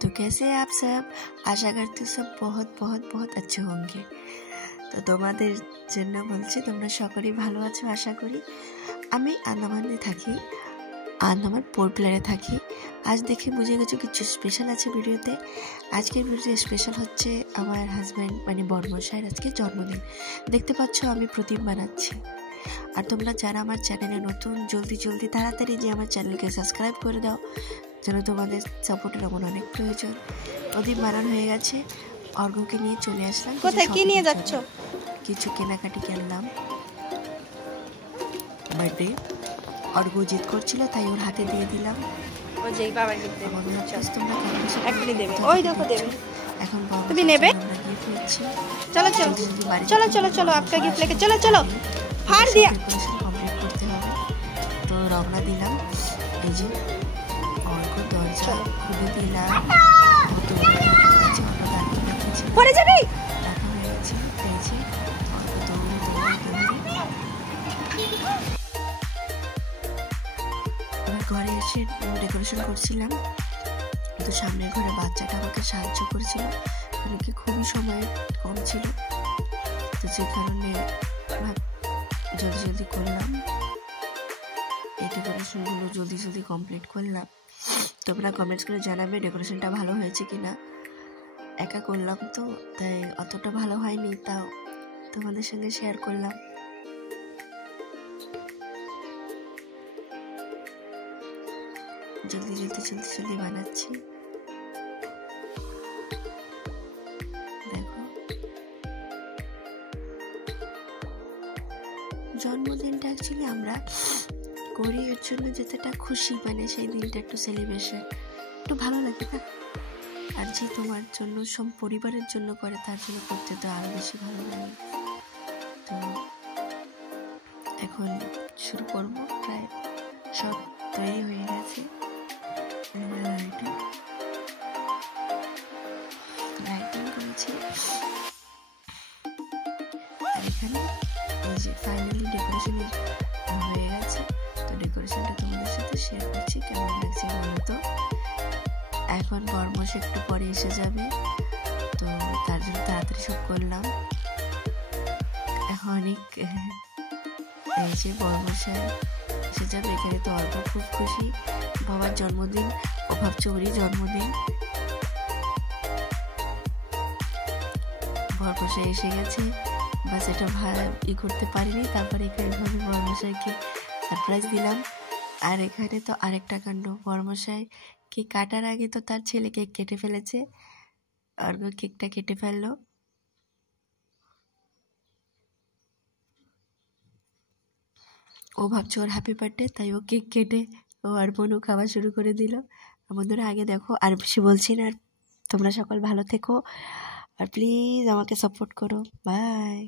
तो कैसे हैं आप सब? आशा करती हूँ सब बहुत बहुत बहुत अच्छे होंगे। তো তোমাদের জন্য বলছি তোমরা সকলেই ভালো আছো আশা করি। আমি আন্দামানে থাকি, আন্দামান পোর্ট ব্লেয়ারে থাকি। আজ দেখে বুঝে গেছো কিছু স্পেশাল আছে ভিডিওতে। আজকের ভিডিওতে স্পেশাল হচ্ছে আমার হাজব্যান্ড মানে বড়মশাইয়ের আজকে জন্মদিন। দেখতে পাচ্ছ আমি প্রদীপ বানাচ্ছি। আর তোমরা যারা আমার চ্যানেলে নতুন জলদি তাড়াতাড়ি যে আমার চ্যানেলকে সাবস্ক্রাইব করে দাও, যেন তোমাদের সাপোর্টের আমার অনেক প্রয়োজন। প্রদীপ বানানো হয়ে গেছে, অর্ঘ্যকে নিয়ে চলে আসলাম। কোথায় কি নিয়ে যাচ্ছ? কিছু কেনাকাটি কিনলাম। বার্থডে অর্ঘ্য জিদ করছিল তাই ওর হাতে দিয়ে দিলাম। ও যেই বাবা গিফট দেবে তোমরা একবারই দেবে, ওই দেখো দেবে। এখন তুমি নেবে? গিফট নিচ্ছি। চলো চলো চলো চলো চলো আপকা গিফট লেকে চলো চলো ফাড় দিয়া কমপ্লিট করতে হবে। তো রওনা দিলাম। এই যে অর্ঘ্য দরজা খুলে দিলাম। পড়ে যাবে ঘরে এসে ডেকোরেশন করছিলাম, কিন্তু সামনের ঘরে বাচ্চাটা আমাকে সাহায্য করেছিল, কারণ কি খুবই সময় কম ছিল। তো যে কারণে জলদি করলাম, এই ডেকোরেশনগুলো জলদি কমপ্লিট করলাম। তোমরা কমেন্টস করে জানাবে ডেকোরেশনটা ভালো হয়েছে কিনা। একা করলাম তো তাই অতটা ভালো হয়নি, তাও তোমাদের সঙ্গে শেয়ার করলাম। জলদি বানাচ্ছি। দেখো জন্মদিনটা অ্যাকচুয়ালি আমরা করি এর জন্য যেটা খুশি, মানে সেই দিনটা একটু সেলিব্রেশন একটু ভালো লাগে না। আর যে তোমার জন্য সব পরিবারের জন্য করে তার জন্য করতে তো আরো বেশি ভালো লাগে। তো এখন শুরু করবো, প্রায় সব তৈরি হয়ে গেছে। লাইটিং করেছি আর এখানে এই যে ফাইনালি ডেকোরেশন হয়ে গেছে। তো ডেকোরেশনটা তোমাদের সাথে শেয়ার করছি, কেমন লাগছে বলো তো। এখন বড়মশাই একটু পরে এসে যাবে, তো তার জন্য তাড়াতাড়ি সব করলাম। এখন অনেক এই যে বড়মশাই এসে যাবে, এখানে তো অল্প খুব খুশি, বাবার জন্মদিন, ও ভাবছে ওরই জন্মদিন। বড়মশাই এসে গেছে, বাস এটা করতে পারিনি। তারপরে এখানে ভাবে বড়মশাইকে সারপ্রাইজ দিলাম। আর এখানে তো আরেকটা কাণ্ড, বড়মশাই কেক কাটার আগে তো তার ছেলে কেক কেটে ফেলেছে, আর কেকটা কেটে ফেললো। ও ভাবছে ওর হ্যাপি বার্থডে, তাই ও কেক কেটে ও আর বোনও খাওয়া শুরু করে দিল। বন্ধুরা আগে দেখো, আর বেশি বলছি না, তোমরা সকল ভালো থেকো আর প্লিজ আমাকে সাপোর্ট করো। বাই।